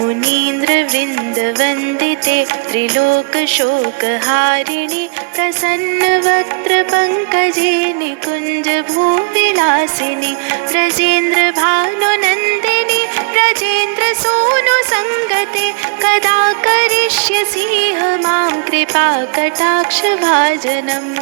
मुनीन्द्रवृन्दवन्दिते त्रिलोकशोकहारिणि प्रसन्नवक्त्रपङ्कजे निकुञ्जभूविलासिनि व्रजेन्द्रभानुनन्दिनि व्रजेन्द्रसूनुसङ्गते कदा करिष्यसि मां कृपाकटाक्षभाजनम्।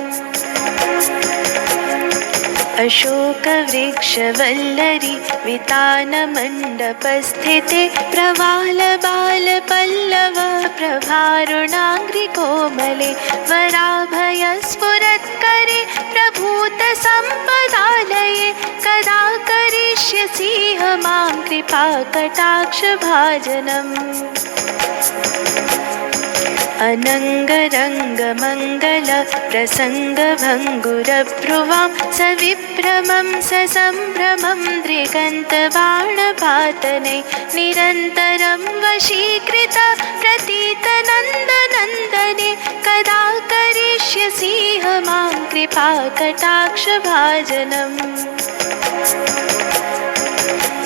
अशोकवृक्षवल्लरी वितानमण्डपस्थिते प्रवालबालपल्लव प्रभारुणाङ्घ्रिकोमले वराभयस्फुरत्करे प्रभूतसम्पदालये कदा करिष्यसि मां कृपाकटाक्षभाजनम्। अनङ्गरङ्गमङ्गल प्रसङ्गभङ्गुरभ्रुवां सविभ्रमं ससम्भ्रमं दृगन्तबाणपातनै निरन्तरं वशीकृत प्रतीतनन्दनन्दने कदा करिष्यसि मां कृपाकटाक्षभाजनम्।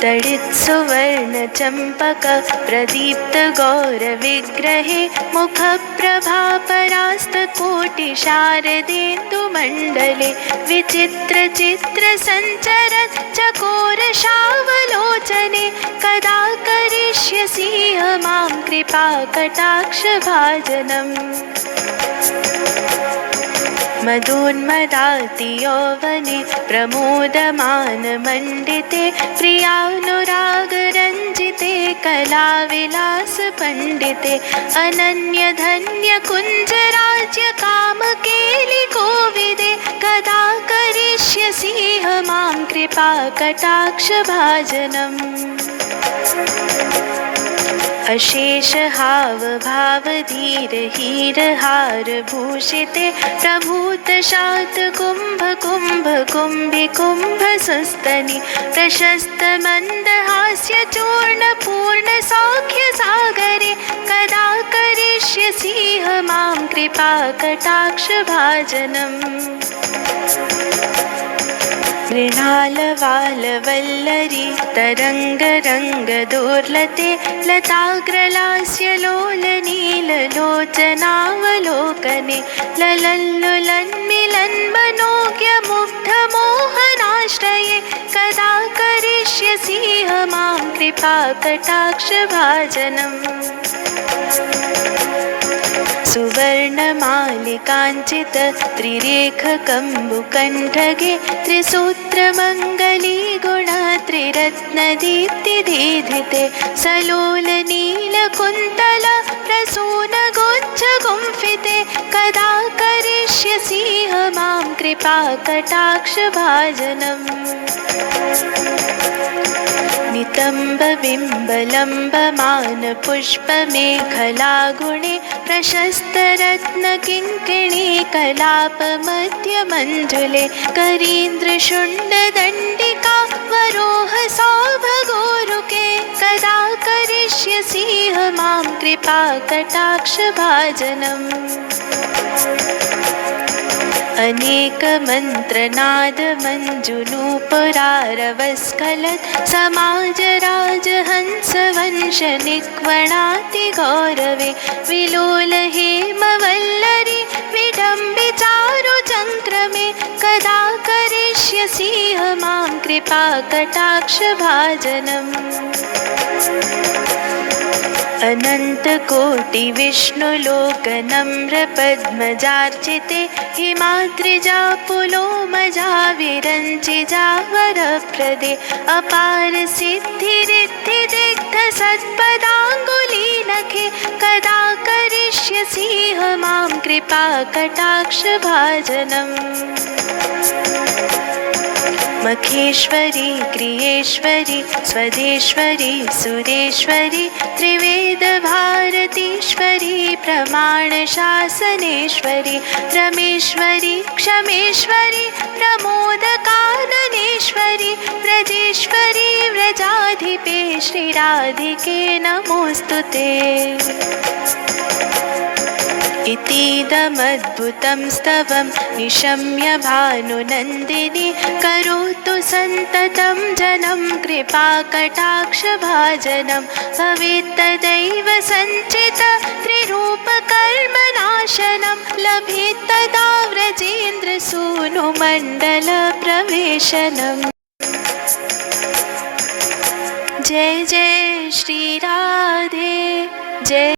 तडित्सुवर्णचम्पक प्रदीप्तगौरविग्रहे मुखप्रभापरास्तकोटिशारदेन्दुमण्डले विचित्रचित्रसञ्चरत् चकोरशावलोचने कदा करिष्यसि मां कृपाकटाक्षभाजनम्। मदोन्मदातियौवने प्रमोदमानमण्डिते प्रियानुरागरञ्जिते कलाविलासपण्डिते अनन्यधन्यकुञ्जराज्यकामकेलिकोविदे कदा करिष्यसि मां कृपाकटाक्षभाजनम्। अशेषहावभावधीरहीरहारभूषिते प्रभूतशातकुम्भकुम्भकुम्भिकुम्भसुस्तनि प्रशस्तमन्दहास्यचूर्णपूर्णसौख्यसागरे कदा करिष्यसि मां कृपाकटाक्षभाजनम्। मृणालवालवल्लरी तरङ्गरङ्गदोर्लते लताग्रलास्यलोलनीललोचनावलोकने ललल्लुलन्मिलन्मनोज्ञमुग्धमोहनाश्रये कदा करिष्यसि मां कृपाकटाक्षभाजनम्। सुवर्णमालिकाञ्चित त्रिरेखकम्बुकण्ठगे त्रिसूत्रमङ्गली गुणत्रिरत्नदीप्तिदीधिते सलोलनीलकुन्तल प्रसूनगोच्छगुम्फिते कदा करिष्यसि मां कृपाकटाक्षभाजनम्। नितम्बबिम्बलम्बमानपुष्पमेखलागुणे प्रशस्तरत्नकिङ्किणी कलापमध्यमञ्जुले करीन्द्रशुण्डदण्डिका वरोहसौभगोरुके कदा करिष्यसि मां कृपाकटाक्षभाजनम्। अनेकमन्त्रनादमञ्जुनूपुरारवस्खलत् समाजराजहंसवंशनिक्वणातिगौरवे विलोलहेमवल्लरी विडम्बिचारुचङ्क्रमे कदा करिष्यसि मां कृपाकटाक्षभाजनम्। अनन्तकोटिविष्णुलोकनम्रपद्मजार्चिते हिमाद्रिजापुलोमजा विरञ्चिजा वरप्रदे अपारसिद्धिरिद्धिदिग्धसत्पदाङ्गुलीनखे कदा करिष्यसि मां कृपाकटाक्षभाजनम्। मखेश्वरी क्रियेश्वरी स्वदेश्वरी सुरेश्वरी त्रिवेदभारतीश्वरी प्रमाणशासनेश्वरी रमेश्वरी क्षमेश्वरी प्रमोदकाननेश्वरी व्रजेश्वरी व्रजाधिपे श्रीराधिके नमोऽस्तुते। इतीदमद्भुतं स्तवं निशम्य भानुनन्दिनी करोतु सन् सन्ततं जनं कृपाकटाक्षभाजनं भवेत्तदैव सञ्चित त्रिरूपकर्मनाशनं लभेत्तदा व्रजेन्द्रसूनुमण्डलप्रवेशनम्